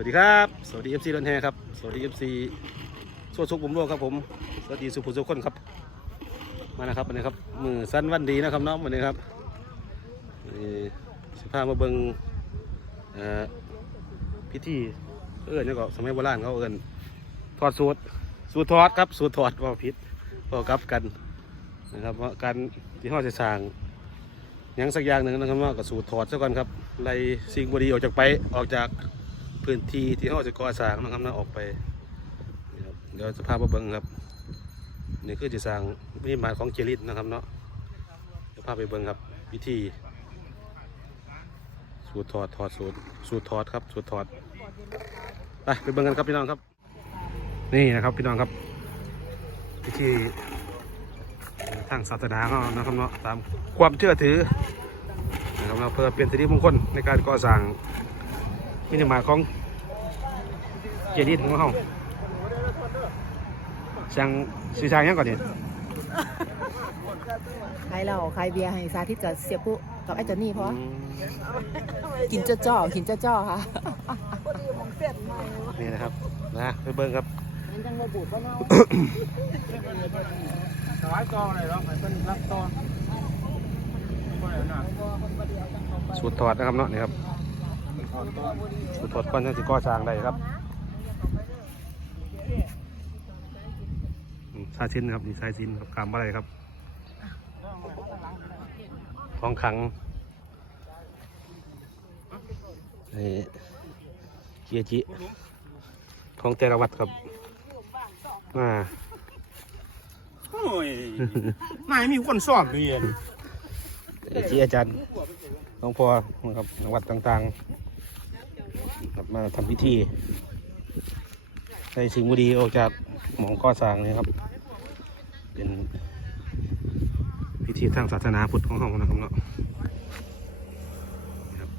วัสดีครับ สวัสดีเอฟซีรถแห่ครับ สวัสดีเอฟซีโซ่ซุกบุมโลกครับผม สวัสดีสุภุสุขคนครับ มานะครับวันนี้ครับ มือสั้นวันดีนะครับน้องวันนี้ครับนี่สิพามาเบิงเอ่อพิธีเอิญนี่ก็สมัยโบราณเขาเอิญถอดสูตรสูตรถอดครับ สูตรถอดว่าผิดว่ากับกันนะครับว่าการที่ห้อจะสร้างยังสักอย่างหนึ่งนะครับว่าก็สูตรถอดซะก่อนครับไล่สิ่งบดีออกจากไปออกจาก พื้นที่ที่เราจะก่อสร้างนะครับนะออกไปนี่ครับเดี๋ยวจะพาไปเบิ้งครับ นี่คือจะสร้างวิมานของเจริตนะครับเนาะจะพาไปเบิ้งครับวิธี สูตรถอดถอดสูตรสูตรถอดครับ สูตรถอดไปไปเบิ้งกันครับพี่น้องครับ นี่นะครับพี่น้องครับวิธีทางศาสนาเขานะครับเนาะตามความเชื่อถือนะครับเนาะเพื่อเป็นสิริมงคลในการก่อสร้างมินิมาร์ทของ เจดีย์ของเขาสั่งสื่อสารยังก่อนเนี่ยขายเหล้าขายเบียร์ให้สาธิตกับเสียปุ๊กับไอ้เจอนนี่เพราะอืมกินจ้อๆกินจ้อๆค่ะ นี่นะครับนะไปเบิ้งครับมันจังระบุว่าเนาะถวายกองเลยหรอให้เป็นรับตอนบ่ได้นะสูตรถอดนะครับเนาะนี่ครับสูตรถอดก่อนที่จะก่อสร้างได้ครับอืมสายชิ้นครับนี่สายชิ้นครับกามอะไรครับทองขังนี่เกียจิทองเตรวัตครับอ่าโอ้ยนายมีคนสอบเรียนเกียอาจารย์หลวงพ่อนะครับจังหวัดต่างๆครับมาทำพิธีให้สิ่งบุดีออกจากหมองก่อสร้างนี่ครับ เป็นพิธีทางศาสนาพุทธของเขานะครับเนาะครับ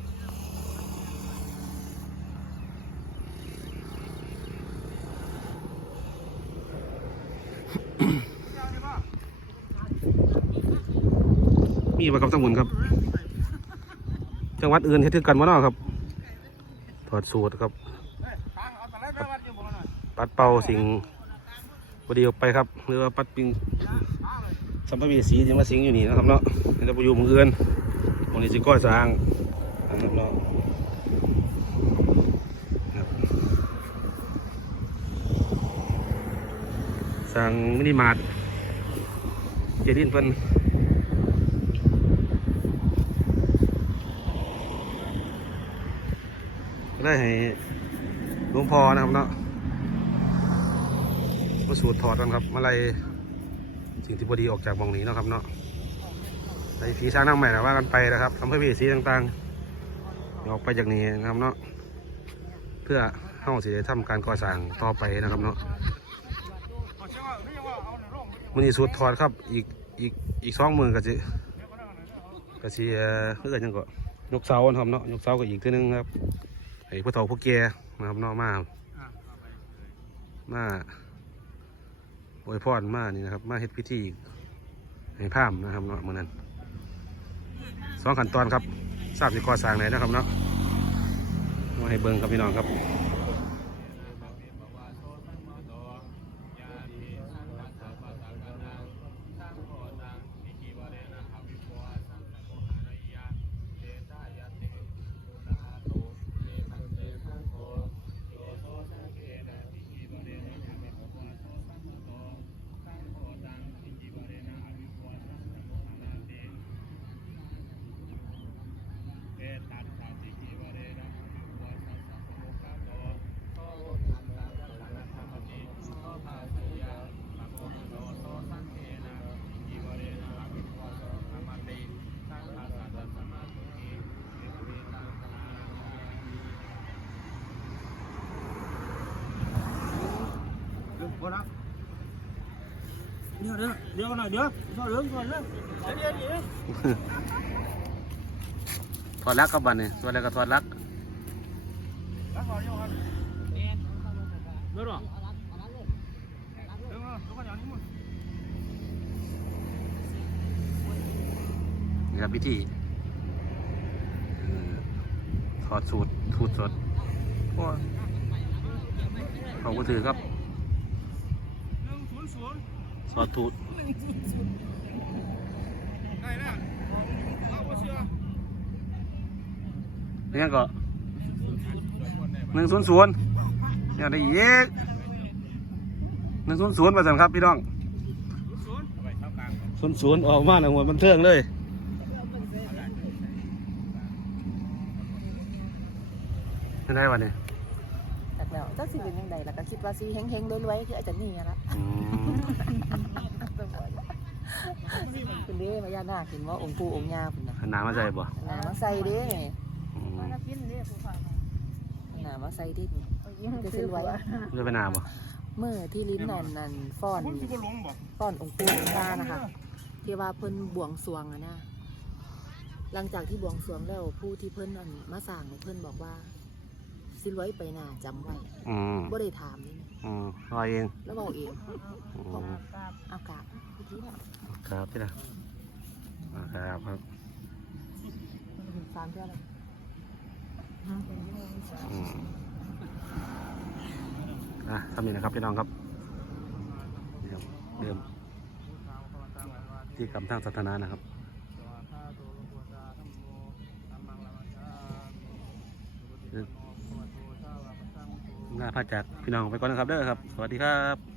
มีประกับสมุนครับ จังหวัดอื่นเฮ็ดคือกันวะเนาะครับ ถอดสูตรครับ ปัดเป่าสิ่ง บดีออกไปครับหรือปัดปิงสัมภเวสีที่มาสิงอยู่นี่นะครับเนาะมันจะไปอยู่มืออื่นตรงนี้จะก่อสร้างนะครับเนาะสร้างมินิมาร์ทเจดินเพิ่นได้ให้หลวงพ่อนะครับเนาะ มาสูตรถอดกันครับมาไล่สิ่งที่พอดีออกจากหมองนี้เนาะครับเนาะไล่ผีสร้างนั่งใหม่นะว่ากันไปนะครับทำให้เวสีต่างๆออกไปจากนี้นะครับเนาะเพื่อเข้าสิได้ทำการก่อสร้างต่อไปนะครับเนาะมันนี้สูตรถอดครับอีกอีกอีกสองมือก็สิก็สิเพื่อนยังก็ยกเสาครับเนาะยกเสาก็อีกทีนึงครับไอ้ผู้เฒ่าผู้แกนะครับเนอกมามา อวยพรมานี่นะครับ มาเฮ็ดพิธีให้ภามนะครับเนาะมื่อนั้นสองขั้นตอนครับทราบสิก่อสร้างไหนนะครับเนาะมาให้เบิ่งครับพี่น้องครับ เดี๋ยวเดี๋ยวเดี๋ยวหน่อยเดี๋ยวเดี๋ยวเดี๋ยวก่อนนะเดี๋ยวเดี๋ยวถอดลักครับบัดนี้ส่วนอะไรก็ถอดลักแล้วก่อนเดี๋ยวก่อนเดี๋ยวหรอเดี๋ยวก่อนเดี๋ยวก่อนอย่างนี้มั้งนี่ครับพิธีเอ่อถอดสูตรสูตรสดโอ้ยเขาก็ถือครับหนึ่งศูนย์ศู นย์ซอสทูดเอาบ่เนี่ยก็หนึ่งศูนย์ศูนย์เนี่ยได้อีกหนึ่งศูนย์ศูนย์มาสั่นครับพี่น้องศูนย์ศูนย์ออกมาหนังหัวบันเทิงเลยไม่ได้วันนี้จาก แล้วเจ้าสิเป็นยังไงล่ะก็คิดว่าสิเฮงๆรวยๆคืออาจารย์นี่อะละอืมคุณเด้มายานาคเห็นว่าองค์ปู่องค์ย่าพุ่นน่ะหันหนามาใจบ่หนามาใส่เด้อืมหนามาใส่ดิจะสิรวยเลือกไปหนาบ่เมื่อที่ลิ้นนั่นนั่นฟ้อนคนที่บ่หลงบ่ฟ้อนองค์ปู่องค์ย่านะคะที่ว่าเพิ่นบวงสรวงอะนะหลังจากที่บวงสรวงแล้วผู้ที่เพิ่นอันมาสร้างนี่เพิ่นบอกว่า สิรวยไปหน้าจำไว้อืมบ่ได้ถามนี่นะอืมรอยเองแล้วบอกเองอืมอากาศพิธีเนี่ยครับพี่นะอ่าครับครับสามเท่าไหร่อืมอะทำนี้นะครับพี่น้องครับนี่ครับเริ่มที่กรรมทางศาสนานะครับห น้าพาจากพี่น้องไปก่อนนะครับเด้อครับ สวัสดีครับ